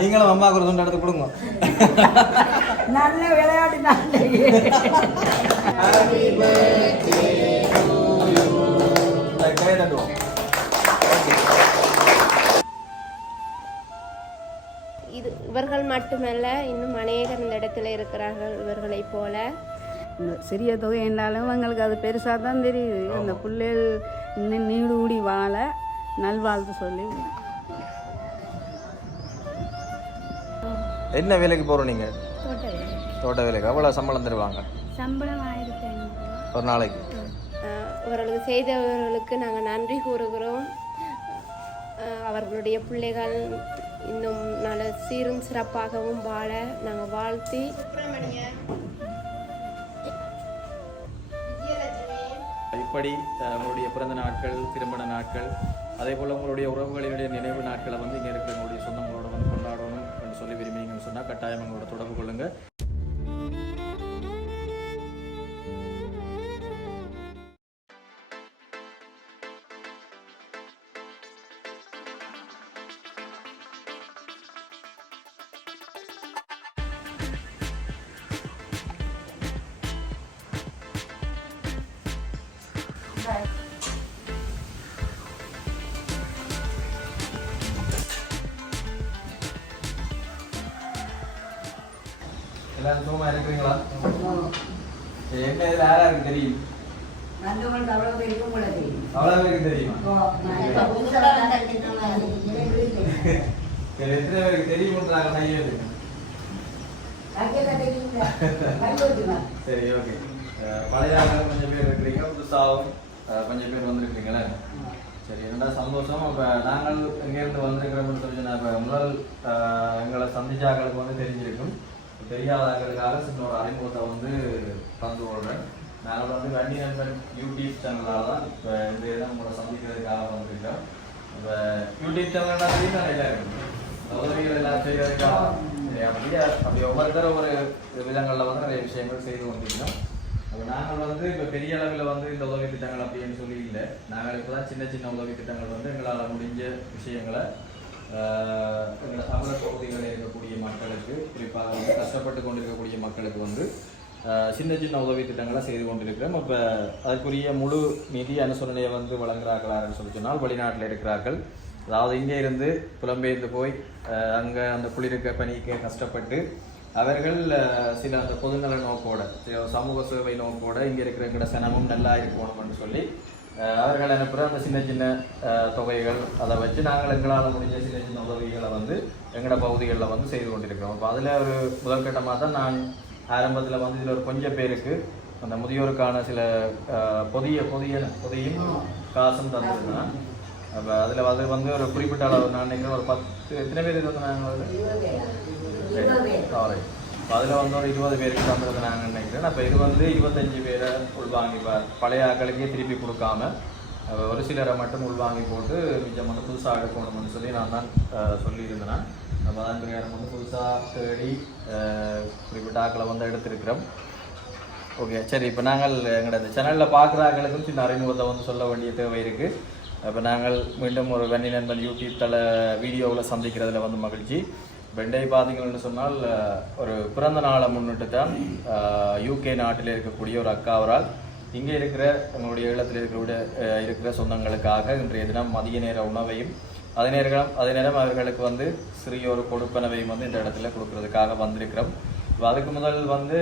நீங்களும் அம்மாவுக்கு ஒரு துண்டு எடுத்து கொடுங்க. நல்ல விளையாட்டு தான். இது இவர்கள் மட்டுமல்ல, இன்னும் அநேகர் இந்த இடத்துல இருக்கிறார்கள் இவர்களைப் போல. சிறிய தொகை என்றாலும் எங்களுக்கு அது பெருசாக தான் தெரியுது. அந்த பிள்ளைகள் இன்னும் நீடூடி வாழ நல்வாழ்த்து சொல்லி. என்ன வேலைக்கு போகிறோம் நீங்கள்? தோட்ட வேலைக்கு. அவ்வளோ சம்பளம் தருவாங்க? சம்பளம் 1500 ஒரு நாளைக்கு. இவர்களுக்கு செய்தவர்களுக்கு நாங்கள் நன்றி கூறுகிறோம். அவர்களுடைய பிள்ளைகள் இன்னும் நல்ல சீரும் சிறப்பாகவும் வாழ நாங்கள் வாழ்த்தி இப்படி உங்களுடைய பிறந்த நாட்கள், திருமண நாட்கள், அதே போல் உங்களுடைய உறவுகளினுடைய நினைவு நாட்களை வந்து இங்கே இருக்கிற உங்களுடைய சொந்தங்களோட வந்து கொண்டாடணும் என்று சொல்லி விரும்பினீங்கன்னு சொன்னால் கட்டாயம் எங்களோட தொடர்பு கொள்ளுங்கள். எல்லாரும் சும்மா இருக்கிறீங்களா? என்ன இதில் யாராருக்கு தெரியும்? அவ்வளோ பேருக்கு தெரியுமா? எத்தனை பேருக்கு தெரியும்ன்றாங்க கையெழுத்து? சரி, ஓகே. பழைய ஆளுங்க கொஞ்சம் பேர் இருக்கிறீங்க, புதுசாகவும் கொஞ்சம் பேர் வந்திருக்கிறீங்களே. சரி, என்னடா சந்தோஷம். இப்போ நாங்கள் எங்கேருந்து வந்திருக்கிறோம்னு சொல்லி நான் இப்போ முதல் எங்களை சந்திச்சாக்களுக்கு வந்து தெரிஞ்சிருக்கும். தெரியாதவர்களுக்காக சின்ன ஒரு அறிமுகத்தை வந்து தந்து கொள்கிறேன். நாங்கள் வந்து வண்டி நண்பன் யூடியூப் சேனலாக தான் இப்போ இந்த இடம் உங்களை சந்திக்கிறதுக்காக வந்திருக்கோம். இப்போ யூடியூப் சேனல்லாம் தெரியும் இல்லை, உதவிகள் எல்லாம் செய்கிறதுக்காக அப்படி ஒவ்வொருத்தரும் ஒரு விதங்களில் வந்து நிறைய விஷயங்கள் செய்து கொண்டிருக்கோம். அப்போ நாங்கள் வந்து இப்போ பெரிய அளவில் வந்து இந்த உதவி திட்டங்கள் அப்படின்னு சொல்லி இல்லை. நாங்கள் இப்போ தான் சின்ன சின்ன உதவி திட்டங்கள் வந்து எங்களால் முடிஞ்ச விஷயங்களை எங்களோட தமிழக பகுதிகளில் இருக்கக்கூடிய மக்களுக்கு, குறிப்பாக வந்து கஷ்டப்பட்டு கொண்டிருக்கக்கூடிய மக்களுக்கு வந்து சின்ன சின்ன உதவி திட்டங்களை செய்து கொண்டிருக்கிறோம். இப்போ அதற்குரிய முழு நிதி அனுசரணையை வந்து வழங்குறார்களான்னு சொல்லி சொன்னால் வெளிநாட்டில் இருக்கிறார்கள். அதாவது இங்கே இருந்து புலம்பெயர்ந்து போய் அங்கே அந்த குளிர்க்க பணிக்கு கஷ்டப்பட்டு அவர்கள் சில அந்த பொதுநல நோக்கோட, சமூக சேவை நோக்கோட இங்கே இருக்கிற எங்களோட சனமும் நல்லா இருக்கணும்னு சொல்லி அவர்கள் அனுப்புகிற அந்த சின்ன சின்ன தொகைகள், அதை வச்சு நாங்கள் எங்களால் முடிஞ்ச சின்ன சின்ன உதவிகளை வந்து எங்களோட பகுதிகளில் வந்து செய்து கொண்டிருக்கிறோம். இப்போ அதில் ஒரு முதற்கட்டமாக தான் நான் ஆரம்பத்தில் வந்து இதில் ஒரு கொஞ்சம் பேருக்கு அந்த முதியோருக்கான சில பொதியும் காசும் தந்துருந்தேன். அப்போ அதில் அது வந்து ஒரு குறிப்பிட்ட அளவு நான் நினைக்கிறேன் ஒரு 10 எத்தனை பேர் இருந்தாங்க அதில் வந்து ஒரு 20 பேருக்கு தந்துருது நாங்கள் நினைக்கிறேன். அப்போ இது வந்து 25 பேரை உள்வாங்கிப்பார். பழைய ஆக்களுக்கே திருப்பி கொடுக்காம ஒரு சிலரை மட்டும் உள்வாங்கி போட்டு மிச்சம் வந்து புதுசாக எடுக்கணும்னு சொல்லி நான் தான் சொல்லியிருந்தேன். அப்போ அதன் பிரகாரம் வந்து புதுசாக தேடி குறிப்பிட்ட ஆக்களை வந்து எடுத்திருக்கிறோம். ஓகே, சரி. இப்போ நாங்கள் எங்களோட சேனலில் பார்க்குற ஆக்களுக்கும் சின்ன அறிமுகத்தை வந்து சொல்ல வேண்டிய தேவை இருக்குது. இப்போ நாங்கள் மீண்டும் ஒரு வன்னி நண்பன் யூடியூப் தள வீடியோவில் சந்திக்கிறதுல வந்து மகிழ்ச்சி. வெண்டை பார்த்தீங்கன்னு சொன்னால் ஒரு பிறந்த நாளை முன்னிட்டு தான் யூகே நாட்டில் இருக்கக்கூடிய ஒரு அக்கா அவரால் இங்கே இருக்கிற நம்மளுடைய ஈழத்தில் இருக்கிற சொந்தங்களுக்காக இன்றைய தினம் மதிய நேர உணவையும் அதே நேரம் அவர்களுக்கு வந்து சிறிய ஒரு கொடுப்பனவையும் வந்து இந்த இடத்துல கொடுக்கறதுக்காக வந்திருக்கிறோம். அதுக்கு முதல் வந்து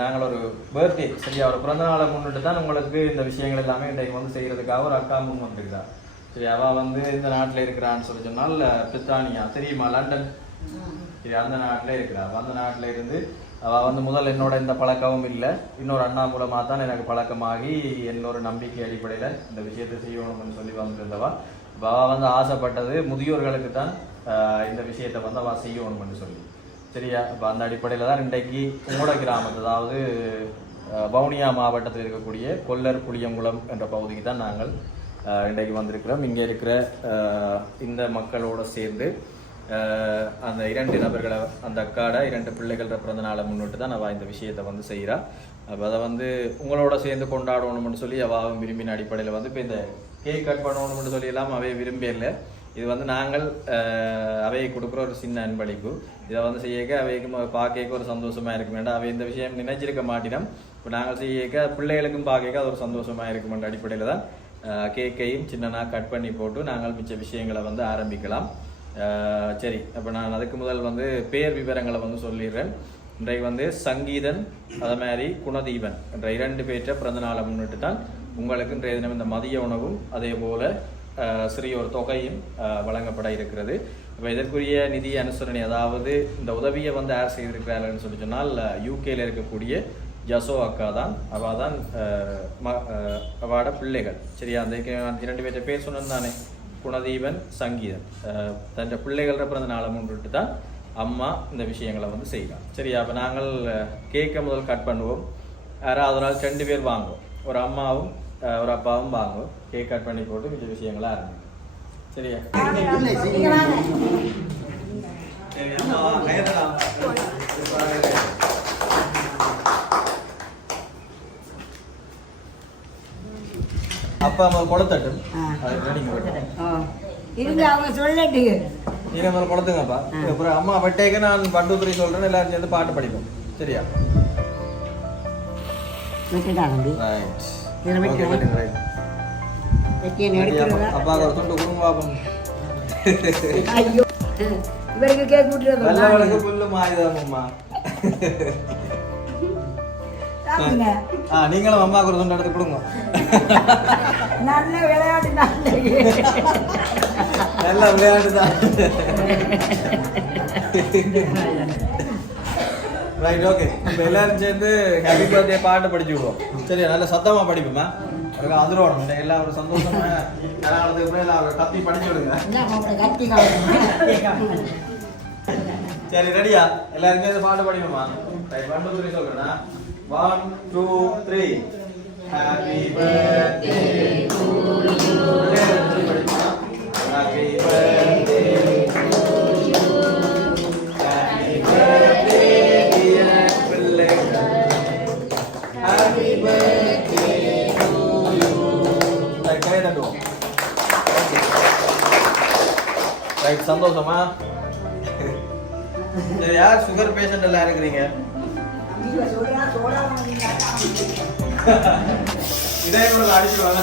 நாங்கள் ஒரு பர்த்டே, சரியா ஒரு பிறந்த நாளை முன்னிட்டு தான் உங்களுக்கு இந்த விஷயங்கள் எல்லாமே இன்றைக்கு வந்து செய்கிறதுக்காக ஒரு அக்கா முன் வந்துருக்கிறார். சரி, அவள் வந்து இந்த நாட்டில் இருக்கிறான்னு சொல்லி சொன்னால் பிரித்தானியா தெரியுமா, லண்டன், சரி, அந்த நாட்டில் இருக்கிறாள். அந்த நாட்டில் இருந்து அவள் வந்து முதல் என்னோட இந்த பழக்கமும் இல்லை, இன்னொரு அண்ணா மூலமாக தான் எனக்கு பழக்கமாகி என்னோட நம்பிக்கை அடிப்படையில் இந்த விஷயத்தை செய்யணும்னு சொல்லி வந்துருந்தவா. இப்போ அவள் வந்து ஆசைப்பட்டது முதியோர்களுக்கு தான் இந்த விஷயத்தை வந்து அவள் செய்யணும்னு சொல்லி, சரியா. இப்போ அந்த அடிப்படையில் தான் இன்றைக்கு உங்களோட கிராமத்து, அதாவது வவுனியா மாவட்டத்தில் இருக்கக்கூடிய கொல்லர் புளியங்குளம் என்ற பகுதிக்கு தான் நாங்கள் இன்றைக்கு வந்திருக்கிறோம். இங்கே இருக்கிற இந்த மக்களோடு சேர்ந்து அந்த 2 நபர்களை, அந்த அக்காட 2 பிள்ளைகள பிறந்த நாளை முன்னிட்டு தான் அவள் இந்த விஷயத்தை வந்து செய்கிறாள். அப்போ அதை வந்து உங்களோட சேர்ந்து கொண்டாடணும்னு சொல்லி அவள் விரும்பின அடிப்படையில் வந்து இப்போ இந்த கேக் கட் பண்ணணும்னு சொல்லி எல்லாம் அவைய விரும்பல. இது வந்து நாங்கள் அவையை கொடுக்குற ஒரு சின்ன அன்பளிப்பு. இதை வந்து செய்யக்க அவைக்கு பார்க்க ஒரு சந்தோஷமா இருக்கும் வேண்டாம். அவை இந்த விஷயம் நினைச்சிருக்க மாட்டினோம். இப்போ நாங்கள் செய்யக்க பிள்ளைகளுக்கும் பார்க்க அது ஒரு சந்தோஷமா இருக்குமென்ற அடிப்படையில் தான் கேக்கையும் சின்னனா கட் பண்ணி போட்டு நாங்கள் மிச்ச விஷயங்களை வந்து ஆரம்பிக்கலாம். சரி, அப்போ நான் அதுக்கு முதல் வந்து பேர் விவரங்களை வந்து சொல்லிடுறேன். இன்றைக்கு வந்து சங்கீதன் அதே மாதிரி குணதீபன் என்ற 2 பேற்ற பிறந்த நாளை முன்னிட்டு தான் உங்களுக்கு இன்றைய தினம் இந்த மதிய உணவும் அதே போல சிறிய ஒரு தொகையும் வழங்கப்பட இருக்கிறது. இப்போ இதற்குரிய நிதி அனுசரணை, அதாவது இந்த உதவியை வந்து யார் செய்திருக்கிறார்கள்னு சொல்லி சொன்னால் யூகேல இருக்கக்கூடிய ஜசோ அக்கா தான். அவள் தான் அவட பிள்ளைகள். சரியா, அந்த 2 பேற்ற பேர் சொன்னது தானே, குணதீபன் சங்கீதன். தன் பிள்ளைகள பிறந்த நாளை முன்னிட்டு தான் அம்மா இந்த விஷயங்களை வந்து செய்யலாம். சரியா, அப்போ நாங்கள் கேக்கை முதல் கட் பண்ணுவோம். யாராவது ஒரு நாள் 2 பேர் வாங்குவோம், ஒரு அம்மாவும் ஒரு அப்பாவும் வாங்குவோம். கேக் கட் பண்ணி போட்டு மிச்ச விஷயங்களா ஆரம்பிக்கும். சரியா, அப்பா அம்மா கொடுத்தட்டும். அவங்க சொல்லட்டு நீங்க முதல்ல கொடுத்துங்கப்பா. அப்புறம் அம்மா வட்டேக்க நான் 1 2 3 சொல்றேன், எல்லாரும் சேர்ந்து பாட்டு படிப்போம். சரியா, அப்பா ஒரு துண்டு குடும்ப பாப்போம். இவருக்கு கேக் விட்டுறது நல்லவனுக்கு புல்லு மாயுதாம் அம்மா. நீங்களும் அம்மாவுக்கு ஒரு துண்டு எடுத்து கொடுங்க. நல்ல விளையாட்டு நல்ல விளையாட்டு தான். Right, okay. இப்போ எல்லாரும் சேர்ந்து ஹாப்பி பர்த்டே பாட்டு படிச்சு விடுவோம். சரியா, நல்ல சத்தமா படிப்போமா, அதிரோணும் எல்லாம் ஒரு சந்தோஷமா. எல்லாம் கத்தி படிச்சு விடுங்க. சரி, ரெடியா? எல்லாரும் சேர்ந்து பாட்டு படிப்போமா? 1 2 3 சொல்றேன்னா 1 2 3. Happy birthday to you. Happy birthday to you. Happy birthday dear Pillekal. Happy birthday to you. Kaya na doon. Okay. Right, சந்தோஷமா? சரி, யார் சுகர் பேஷண்ட் எல்லாம் இருக்கிறீங்க? இதே கூட அடிச்சுடுவாங்க.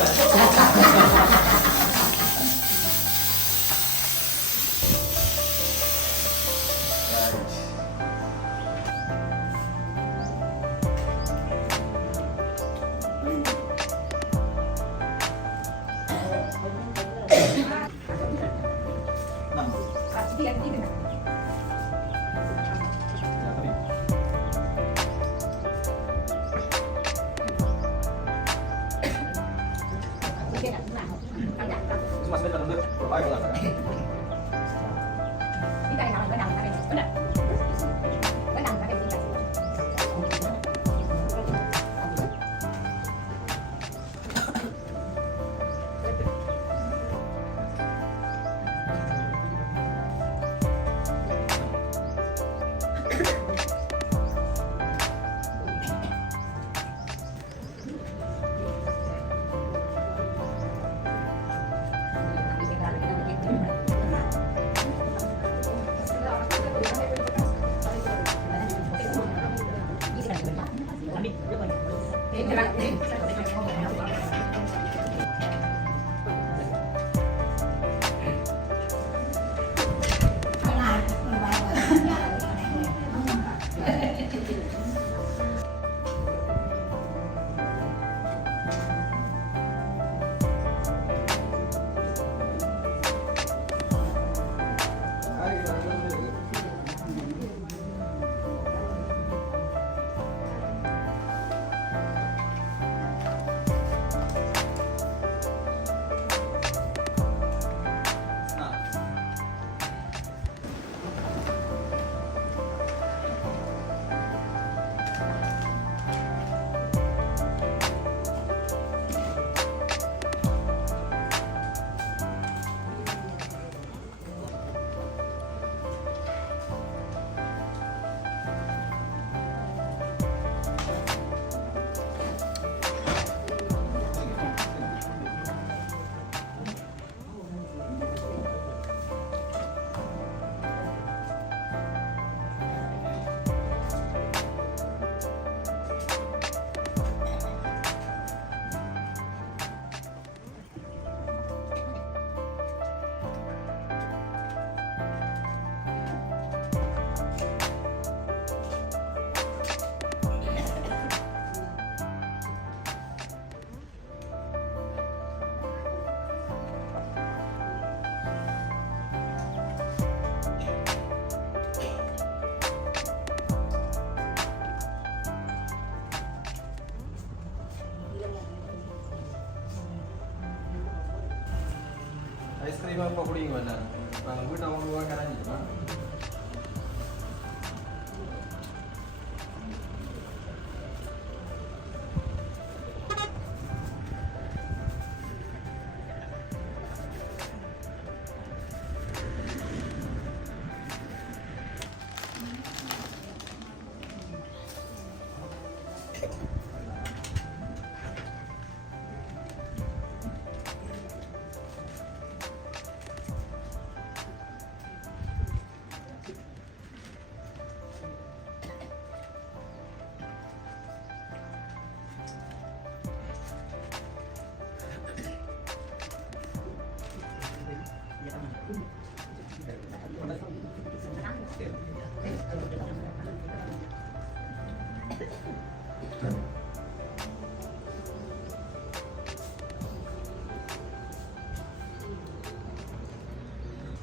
ஐஸ்கிரீமாக இப்போ குடிங்க எல்லாரும். நாங்கள் வீட்டை கொண்டு போய் கரைஞ்சிட்டோம்.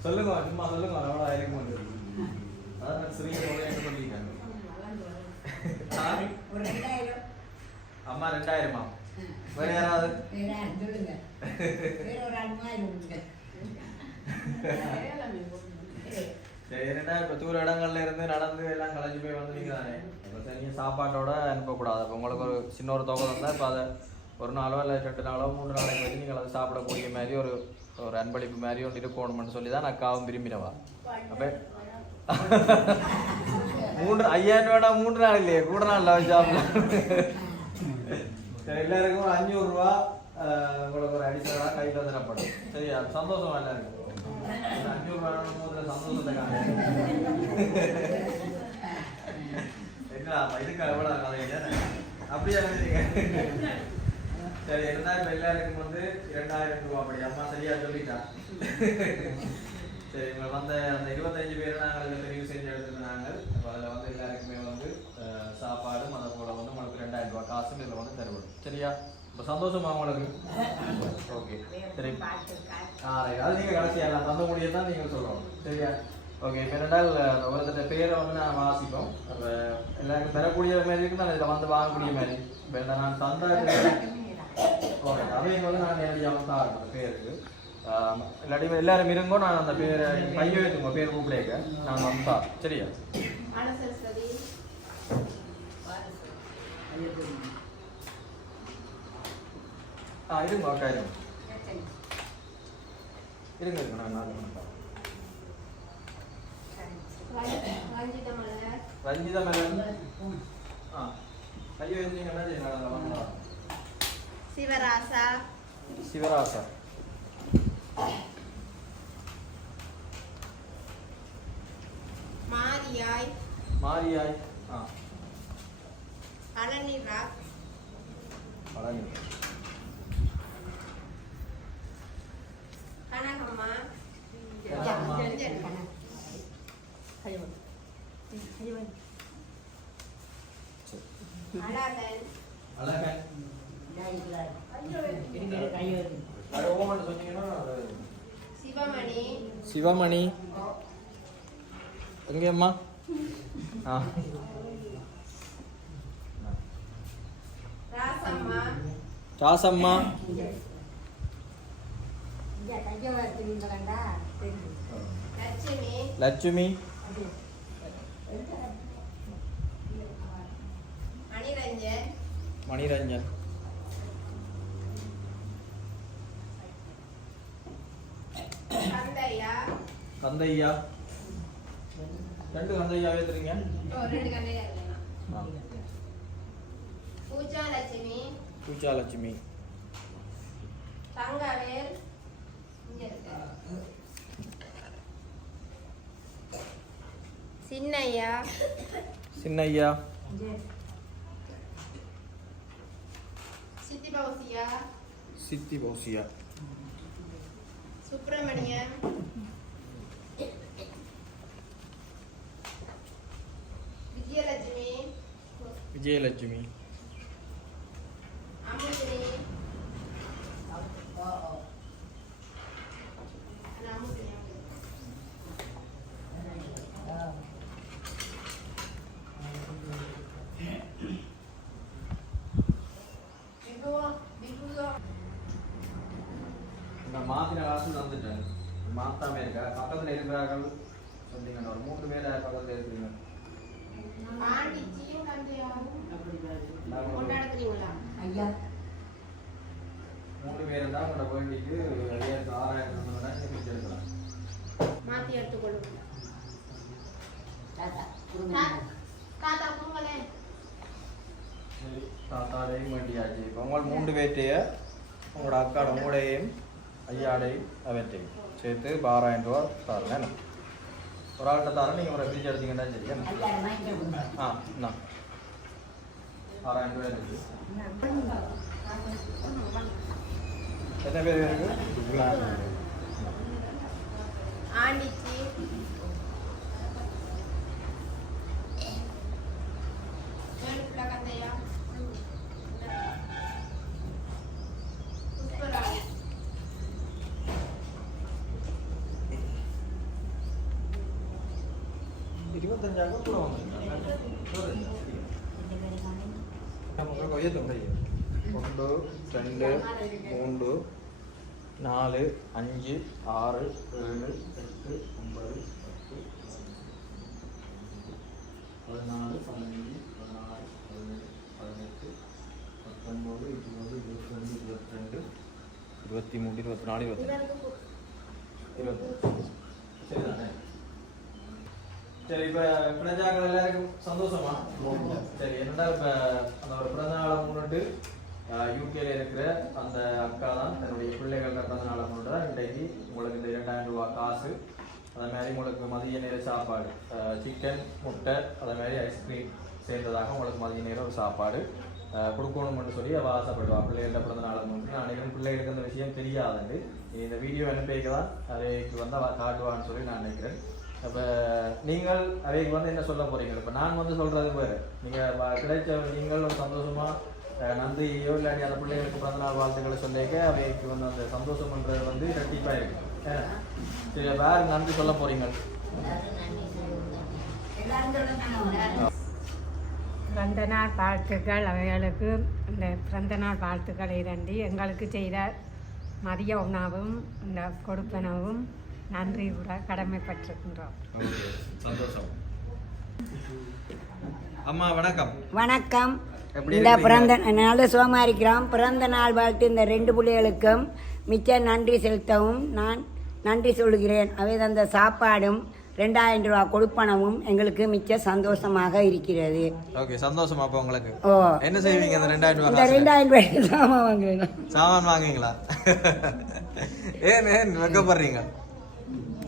சொல்லுங்க சும்மா சொல்லுங்க எவ்வளோ ஆயிருக்கும் அதான் ஸ்ரீ என்ன சொல்லியிருக்காங்க ஒரு 2000 அம்மா 2000மா வேற யாராவது சொல்லுங்க வேற ஒரு 2000 சரி என்னடா இப்போ தூர இடங்கள்ல இருந்து நடந்து எல்லாம் கலைஞ்சு போய் வந்துட்டீங்க தானே இப்போ சரிங்க சாப்பாட்டோட அனுப்பக்கூடாது இப்போ உங்களுக்கு ஒரு சின்ன ஒரு தொகை இருந்தால் இப்போ அதை ஒரு நாளோ இல்லை 2 நாளோ 3 நாளைக்கு வச்சு நீங்கள் அதை சாப்பிடக்கூடிய மாதிரி ஒரு ஒரு அன்பளிப்பு மாதிரி ஒன்று இருக்கணும்னு சொல்லி தான் நான் அக்காவும் விரும்பினவா அப்போ 5000 ரூபா 3 நாள் இல்லையே கூட நாளில் வச்சு சாப்பிடலாம். சரி எல்லாருக்கும் ஒரு 500 ரூபா உங்களுக்கு ஒரு அடிஷனலாக கையில் தரப்படும். சரியா சந்தோஷமா எல்லாருக்கும் 500 ரூபா சந்தோஷத்தை காண என்ன இதுக்கு எவ்வளோ கதை அப்படியே சரி இருந்தா இப்போ எல்லாருக்கும் வந்து 2000 ரூபா அப்படி அம்மா சரியா சொல்லிட்டா. சரி இவங்க வந்து அந்த 25 பேர் நாங்கள் தெரிவு செஞ்சு எடுத்துருந்தாங்க. அப்போ அதில் வந்து எல்லாருக்குமே வந்து சாப்பாடும் அதை போல வந்து உங்களுக்கு 2000 ரூபா காசும் இதில் வந்து தருவோம். சரியா இப்போ சந்தோஷமா உங்களுக்கு? ஓகே சரி அது நீங்கள் கடைசியாக எல்லாம் தந்த முடியும் தான் நீங்கள் சொல்லணும். சரியா ஓகே இப்போ ரெண்டால் ஒருத்தட்ட பேரை வந்து நான் வாசிப்போம். அப்போ எல்லாருக்கும் தரக்கூடிய மாதிரி இருக்கு நான் இதில் வந்து வாங்கக்கூடிய மாதிரி. இப்போ நான் தந்த ஓகே அவையும் வந்து நான் நேரடியாக தான் பேருக்கு இல்லாட்டி எல்லாரும் இருங்கோ நான் அந்த பேரை கையை வைத்துங்க பேர் கூப்பிடேக்க நான் வந்தா. சரியா இருங்க அக்கா இருங்க இருங்க இருங்க நான் ரஞ்சிதா மேடம் கையை வச்சீங்கன்னா செய்யலாம். சிவராசா சிவராசா மாரியாய் மாரியாய் அலனிரா பழனி கனகம்மா அழகன் அழகன் சிவமணி சிவமணி எங்கேம்மா ராசம்மா ராசம்மா லட்சுமி லட்சுமி மணிரஞ்சன் மணிரஞ்சன் கந்தையா கந்தையா 2 கந்தையாவே தெரியுங்க. 2 கந்தையா இல்லையா பூஜா லட்சுமி பூஜா லட்சுமி தங்கவேல் இங்க இருக்கு சின்னையா சின்னையா சித்தி பௌசியா சித்தி பௌசியா சுப்பிரமணியன் விஜயலட்சுமி விஜயலட்சுமி அமுதினி நான் மாத்தின காசு தந்துட்டேன். மாத்தாம இருக்கா பக்கத்தில் இருக்கிறார்கள் சொன்னீங்கன்னா ஒரு 3 பேர் பக்கத்தில் இருக்கிறீங்க. ஐயா 3 பேர் தான் உங்களோட வேண்டிக்கு 6,000 எடுக்கலாம். மாற்றி எடுத்துக்கொள்ளுங்க. தாத்தா தாத்தா கொடுங்களேன். சரி தாத்தாடையும் வேண்டியாச்சு. இப்போ உங்கள் 3 பேர்ட்டைய உங்களோட அக்காட மூடையும் ஐயாடையும் அவற்றையும் சேர்த்து 6,000 ரூபா தரேன். என்ன ஒரு ஆள்கிட்ட தரேன், நீங்கள் ஒரு ஃப்ரிட்ஜ் எடுத்தீங்கன்னா சரி. என்ன ஐயா வாங்கிட்டு ஆ என்ன 6,000 ரூபா இருக்கு. எத்தனை பேர் இருக்கு? ஆண்டிச்சி கந்தையா புஷ்பராணி 25,000 கூட வாங்க. 1 2 3 4 5 6 7 8 9 10 14 15 16 17 18 19 20 21 22 23 24 20 சரிதானே? சரி, இப்போ பிறந்தாக்கள் எல்லாருக்கும் சந்தோஷமா? சரி, என்னடா இப்போ அந்த ஒரு பிறந்தநாளை முன்னிட்டு யூகேல இருக்கிற அந்த அக்கா தான் தன்னுடைய பிள்ளைகள பிறந்தநாளை முன்னிட்டு தான் இன்றைக்கு உங்களுக்கு இந்த 2,000 ரூபா காசு, அதே மாதிரி உங்களுக்கு மதிய நேர சாப்பாடு, சிக்கன் முட்டை, அதே மாதிரி ஐஸ்கிரீம் சேர்ந்ததாக உங்களுக்கு மதிய நேரம் ஒரு சாப்பாடு கொடுக்கணும்னு சொல்லி அவள் ஆசைப்படுவாள். பிள்ளைகள பிறந்தநாளை முன்னிட்டு அனைவரும் பிள்ளைகளுக்கு அந்த விஷயம் தெரியாதுண்டு இந்த வீடியோ அனுப்பிக்க தான் அதைக்கு வந்து அவள் காட்டுவான்னு சொல்லி நான் நினைக்கிறேன். அப்போ நீங்கள் அவைக்கு வந்து என்ன சொல்ல போகிறீங்க? இப்போ நான் வந்து சொல்கிறது வேறு, நீங்கள் கிடைச்ச நீங்கள் ஒரு சந்தோஷமாக நன்றியோ இல்லாட்டி அந்த பிள்ளைகளுக்கு பிறந்தநாள் வாழ்த்துக்களை சொல்லிக்க அவைக்கு வந்து அந்த சந்தோஷம்ன்றது வந்து இரட்டிப்பாக இருக்கு. சரி, வேறு நன்றி சொல்ல போகிறீங்க? பிறந்த நாள் வாழ்த்துக்கள் அவைகளுக்கு. இந்த பிறந்த நாள் வாழ்த்துக்களை இரண்டி எங்களுக்கு செய்த மதிய உணவும் இந்த கொடுப்பனவும் நன்றி கூட கடமைப்பட்டிருக்கின்றோம். சந்தோஷம். அம்மா வணக்கம். வணக்கம். இந்த பிறந்த நல்ல சுகமாக இருக்கிறோம். பிறந்த நாள் வாழ்த்து இந்த 2 பிள்ளைகளுக்கும் மிச்ச நன்றி செலுத்தவும் நான் நன்றி சொல்கிறேன். அவை அந்த சாப்பாடும் 2,000 ரூபா கொடுப்பனவும் எங்களுக்கு மிச்ச சந்தோஷமாக இருக்கிறது. ஓகே, சந்தோஷமா? அப்போ உங்களுக்கு ஓ என்ன செய்வீங்க அந்த 2,000 ரூபா? இந்த 2,000 ரூபாய்க்கு சாமான் வாங்குவேன். சாமான் வாங்குவீங்களா? ஏன் வைக்கப்படுறீங்க?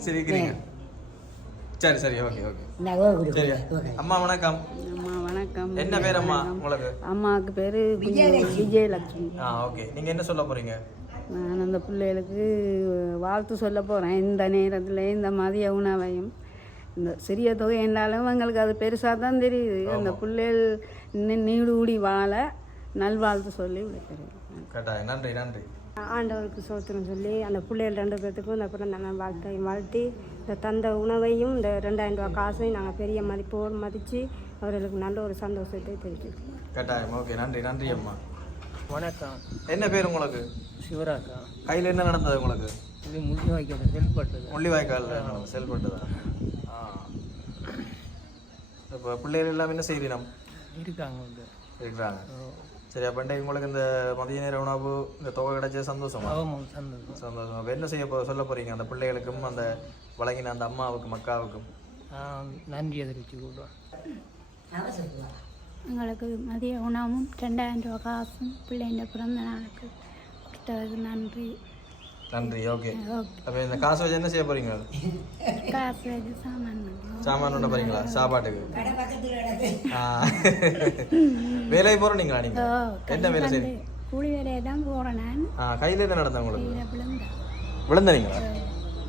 சிரிக்கிறீங்க? சரி சரி, ஓகே ஓகே. சரி அம்மா வணக்கம். அம்மா வணக்கம். என்ன பேர் அம்மா உங்களுக்கு? அம்மாவுக்கு பேர் விஜயலட்சுமி. ஓகே, நீங்க என்ன சொல்ல போறீங்க? நான் அந்த பிள்ளைகளுக்கு வாழ்த்து சொல்ல போகிறேன். இந்த நேரத்தில் இந்த மதிய உணவையும் இந்த சிறிய தொகை என்றாலும் எங்களுக்கு அது பெருசாக தான் தெரியுது. அந்த பிள்ளைகள் இன்னும் நீடூடி வாழ நல்வாழ்த்து சொல்லி விடுக்கிறேன். கட்டாயம். நன்றி நன்றி. ஆண்டவருக்கு சோத்திரம் சொல்லி அந்த பிள்ளைகள் 2 பேர்த்துக்கும் இந்த பிறந்த நாள் வாழ்த்தையும் வாழ்த்தி இந்த தந்த உணவையும் இந்த 2,000 ரூபா காசையும் நாங்கள் பெரிய மதிப்போடு மதித்து அவர்களுக்கு நல்ல ஒரு சந்தோஷத்தை தெரிவிச்சிருக்கோம். கட்டாயம். ஓகே, நன்றி நன்றி அம்மா. வணக்கம். என்ன பேர் உங்களுக்கு? சிவராக்கா. கையில் என்ன நடந்தது உங்களுக்கு? இது முள்ளிவாய்க்கால் செயல்பட்டது. முள்ளிவாய்க்கால் செயல்பட்டதா? இப்போ பிள்ளைகள் எல்லாம் என்ன செய்கிறீங்க? இருக்காங்க வந்து இருக்கிறாங்க. சரி, அப்போ உங்களுக்கு இந்த மதிய நேர உணவு இந்த தொகை கிடைச்ச சந்தோஷமா? சந்தோஷம். சந்தோஷம். அப்போ என்ன சொல்ல போகிறீங்க அந்த பிள்ளைகளுக்கும் அந்த வழங்கின அந்த அம்மாவுக்கும் அக்காவுக்கும்? நன்றியை தெரிவித்து கூடுவோம். எங்களுக்கு மதிய உணவும் 2,000 ரூபா காசும் பிள்ளைங்க பிறந்த நாளுக்கு கொடுத்ததுக்கு நன்றி. நன்றி. ஓகே. அப்போ இந்த காசு வச்சு என்ன செய்ய போகிறீங்க? காசு வச்சு சாமான் ஒன்று போகிறீங்களா சாப்பாட்டுக்கு? வேலைக்கு போகிறீங்களா நீங்கள்? என்ன வேலை செய்யுங்க? கூலி வேலையை தான் போகிறேன் நான். கையில் என்ன நடந்தேன் உங்களுக்கு? விழுந்தேன். விழுந்தீங்களா?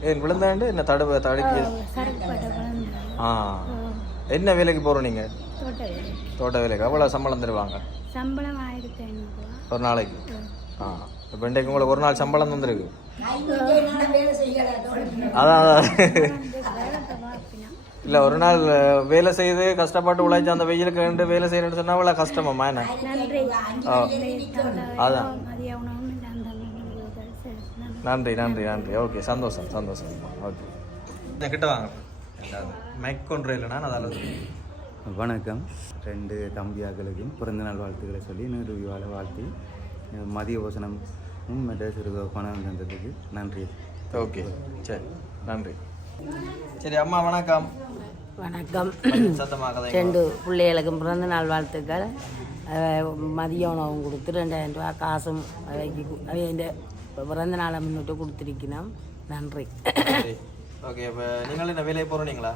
ஏன் விழுந்தாண்டு என்ன தடுக்கி? சரக்குப்பட்ட விழுந்தேன். என்ன வேலைக்கு போகிறோம் நீங்கள்? தோட்ட வேலைக்கு. அவ்வளோ சம்பளம் தருவாங்க? சம்பளம் 1,500 ரூபா ஒரு நாளைக்கு. இப்போ இன்றைக்கு உங்களுக்கு ஒரு நாள் சம்பளம் தந்துருக்கு. அதான் இல்லை, ஒரு நாள் வேலை செய்து கஷ்டப்பட்டு உழைச்சி அந்த வெயிலுக்கு ரெண்டு வேலை செய்யணும்னு சொன்னா அவ்வளோ கஷ்டமாம்மா என்ன? அதான் நன்றி நன்றி நன்றி. ஓகே, சந்தோஷம் சந்தோஷம். ஓகே, கிட்ட வாங்க. மைக் கொண்டு இல்லைனா அதால். வணக்கம். 2 தம்பியாக்களுக்கும் பிறந்தநாள் வாழ்த்துக்களை சொல்லி நிறுவியால் வாழ்த்தி மதிய போசனமும் மற்ற சிறு பணம் தந்ததுக்கு நன்றி. ஓகே, சரி, நன்றி. சரி அம்மா, வணக்கம். வணக்கம். சத்தமாக 2 பிள்ளைகளுக்கும் பிறந்த நாள் வாழ்த்துக்கள். மதிய உணவும் கொடுத்து 2000 ரூபா காசும் அவைய பிறந்த நாளை முன்னிட்டு கொடுத்துருக்கணும். நன்றி. ஓகே, இப்போ நீங்கள் என்ன வேலையை போகிறீங்களா?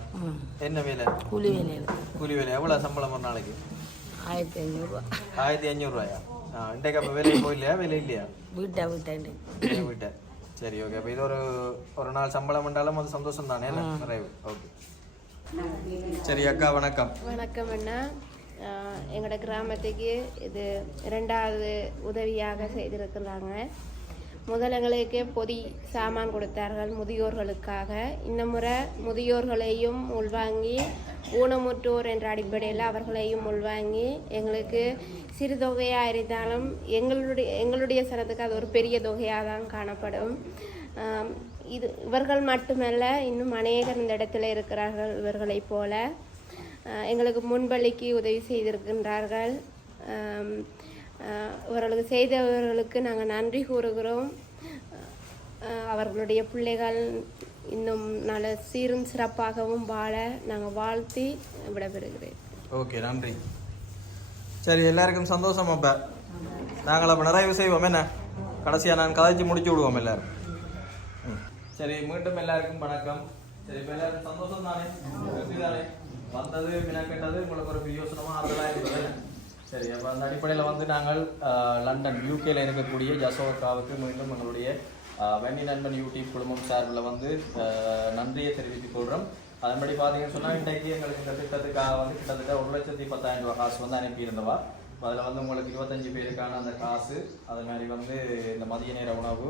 என்ன வேலை? கூலி வேலையில். கூலி வேலை. எவ்வளோ சம்பளம் ஒரு நாளைக்கு? 1500 ரூபா. 1500 ரூபாயா? இன்றைக்கு அப்போ வேலையை போயில்லையா? வேலை இல்லையா? வீட்டை. சரி, ஓகே. அப்போ இது ஒரு நாள் சம்பளம் பண்ணாலும் அது சந்தோஷம் தானே? நிறைவு. ஓகே, சரி அக்கா, வணக்கம். வணக்கம் அண்ணா. எங்களோட கிராமத்துக்கு இது 2வது உதவியாக செய்திருக்கிறாங்க. முதல் எங்களுக்கு பொதி சாமான் கொடுத்தார்கள் முதியோர்களுக்காக. இந்த முறை முதியோர்களையும் உள்வாங்கி ஊனமுற்றோர் என்ற அடிப்படையில் அவர்களையும் உள்வாங்கி எங்களுக்கு சிறு தொகையாக இருந்தாலும் எங்களுடைய சனத்துக்கு அது ஒரு பெரிய தொகையாக தான் காணப்படும். இவர்கள் மட்டுமல்ல, இன்னும் அநேகர் இந்த இடத்துல இருக்கிறார்கள். இவர்களைப் போல எங்களுக்கு முன்பள்ளிக்கு உதவி செய்திருக்கின்றார்கள். அவர்களுக்கு செய்தவர்களுக்கு நாங்கள் நன்றி கூறுகிறோம். அவர்களுடைய பிள்ளைகள் இன்னும் நல்ல சீரும் சிறப்பாகவும் வாழ நாங்கள் வாழ்த்தி விடைபெறுகிறேன். ஓகே, நன்றி. சரி, எல்லாருக்கும் சந்தோஷம். அப்போ நாங்கள் அப்போ நிறைவு செய்வோம். என்ன கடைசியாக நான் கதைச்சு முடிச்சு விடுவோம் எல்லாரும். சரி, மீண்டும் எல்லாருக்கும் வணக்கம். சரி, இப்போ எல்லாருக்கும் சந்தோஷம் தானே? தானே வந்தது வினாக்கிட்டது உங்களுக்கு ஒரு யோசனமாக ஆறுதலாக இருந்தது. சரி, அப்போ அந்த அடிப்படையில் நாங்கள் லண்டன் யூகேல இருக்கக்கூடிய ஜசோகாவுக்கு மீண்டும் எங்களுடைய வன்னி நண்பன் யூடியூப் குடும்பம் சார்பில் நன்றியை தெரிவித்துக் கொள்கிறோம். அதன்படி பார்த்தீங்கன்னு சொன்னால் இன்றைக்கு எங்களுக்கு இந்த திட்டத்துக்காக கிட்டத்தட்ட 1,10,000 ரூபா காசு அனுப்பியிருந்தவா. அதில் உங்களுக்கு 25 பேருக்கான அந்த காசு, அது மாதிரி இந்த மதிய நேர உணவு,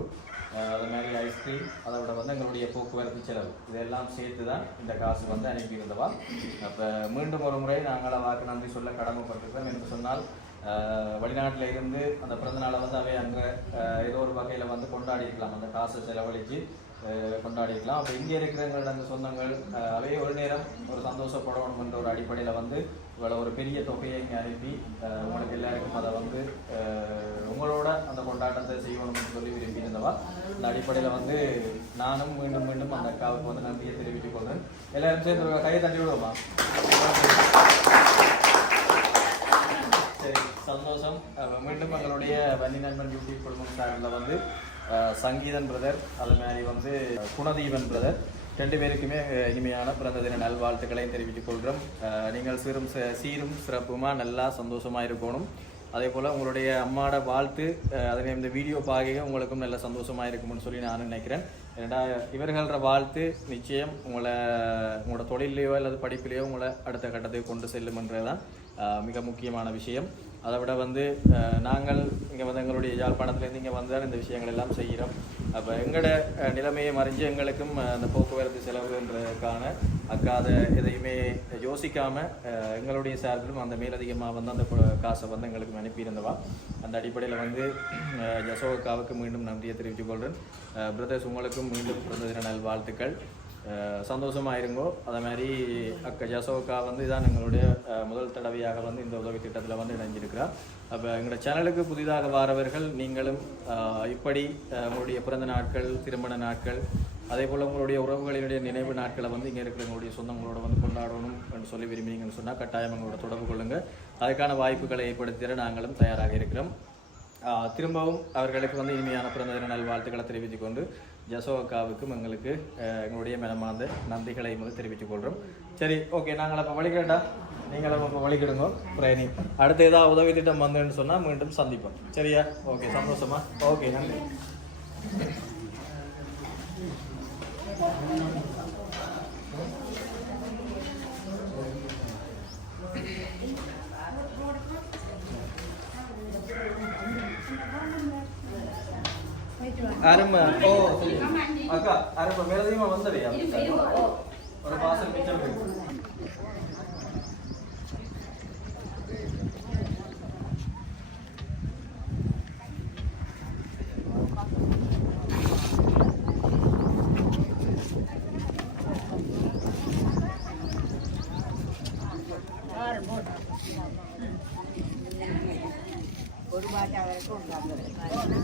அது மாதிரி ஐஸ்கிரீம், அதை விட எங்களுடைய போக்குவரத்து செலவு, இதெல்லாம் சேர்த்து தான் இந்த காசு அனுப்பியிருந்தவா. அப்போ மீண்டும் ஒரு முறை நாங்கள் வாக்கு நன்றி சொல்ல கடமைப்பட்டிருக்கோம். என்று சொன்னால் வெளிநாட்டில் இருந்து அந்த பிறந்த நாளை அவை அங்கே ஏதோ ஒரு வகையில் கொண்டாடி இருக்கலாம். அந்த காசை செலவழித்து கொண்டாடிக்கலாம். அப்போ இங்கே இருக்கிற எங்களோட அந்த சொந்தங்கள் அவையே ஒரு நேரம் ஒரு சந்தோஷப்படணும் என்ற ஒரு அடிப்படையில் இவ்வளோ ஒரு பெரிய தொகையை இங்கே அனுப்பி உங்களுக்கு எல்லாருக்கும் அதை உங்களோட அந்த கொண்டாட்டத்தை செய்யணும்னு சொல்லி விரும்பியிருந்தவா. அந்த அடிப்படையில் நானும் மீண்டும் மீண்டும் அந்த அக்காவுக்கு நன்றியை தெரிவித்துக் கொள்கிறேன். எல்லாரும் சேர்ந்து கையை தட்டி விடுவோமா? சரி, சந்தோஷம். மீண்டும் எங்களுடைய வன்னி நண்பன் யூடியூப் குடும்பம் சார்பில் சங்கீதன் பிரதர், அது மாதிரி குணதீபன் பிரதர் 2 பேருக்குமே இனிமையான பிறந்த தின நல்வாழ்த்துக்களையும் தெரிவித்துக் கொள்கிறோம். நீங்கள் சீரும் சிறப்புமா நல்லா சந்தோஷமாக இருக்கணும். அதே போல் உங்களுடைய அம்மாவோட வாழ்த்து, அதே இந்த வீடியோ பார்க்க உங்களுக்கும் நல்ல சந்தோஷமாக இருக்கும்னு சொல்லி நான் நினைக்கிறேன். ஏன்னா இவர்களோட வாழ்த்து நிச்சயம் உங்களோட தொழிலையோ அல்லது படிப்பிலையோ உங்களை அடுத்த கட்டத்துக்கு கொண்டு செல்லும்ன்றதுதான் மிக முக்கியமான விஷயம். அதை விட நாங்கள் இங்கே எங்களுடைய யாழ்ப்பாணத்துலேருந்து இங்கே தான் இந்த விஷயங்கள் எல்லாம் செய்கிறோம். அப்போ எங்களோட நிலைமையை மறைஞ்சு எங்களுக்கும் அந்த போக்குவரத்து செலவுன்றதுக்கான அக்காத எதையுமே யோசிக்காமல் எங்களுடைய சார்பிலும் அந்த மேலதிகமாக அந்த காசை எங்களுக்கு அனுப்பியிருந்தவா. அந்த அடிப்படையில் ஜசோகாவுக்கு மீண்டும் நன்றியை தெரிவித்துக் கொள்கிறேன். பிரதர்ஸ், உங்களுக்கும் மீண்டும் பிறந்த தின நல் வாழ்த்துக்கள். சந்தோஷமாக இருங்கோ. அதே மாதிரி அக்கா ஜசோகா இதான் எங்களுடைய முதல் தடவையாக இந்த உதவி திட்டத்தில் இணைஞ்சிருக்கிறார். அப்போ எங்களோட சேனலுக்கு புதிதாக வாரவர்கள் நீங்களும் இப்படி உங்களுடைய பிறந்த நாட்கள், திருமண நாட்கள், அதே போல் உங்களுடைய உறவுகளினுடைய நினைவு நாட்களை இங்கே இருக்கிற எங்களுடைய சொந்தங்களோட கொண்டாடணும் என்று சொல்லி விரும்பினீங்கன்னு சொன்னால் கட்டாயம் எங்களோட தொடர்பு கொள்ளுங்கள். அதுக்கான வாய்ப்புகளை ஏற்படுத்திட நாங்களும் தயாராக இருக்கிறோம். திரும்பவும் அவர்களுக்கு இனிமையான பிறந்த தின நல்வாழ்த்துக்களை தெரிவித்துக் கொண்டு ஜசோகாவுக்கும் எங்களுக்கு எங்களுடைய மனமார்ந்த நன்றிகளை தெரிவித்துக் கொள்கிறோம். சரி, ஓகே, நாங்கள் அப்போ வழிகேட்டா நீங்களும் அப்போ வழிகிடுங்க. பிரேனி அடுத்து ஏதாவது உதவி திட்டம் வந்தேன்னு சொன்னால் மீண்டும் சந்திப்போம். சரியா? ஓகே, சந்தோஷமா? ஓகே, நன்றி. ஆரம்ப ஓ அக்கா ஆரம்ப மேலதிகமா வந்தவையா ஒரு பாசல் மிச்சம் இருக்கு. ராஜாவிற்கு உண்டாகிறது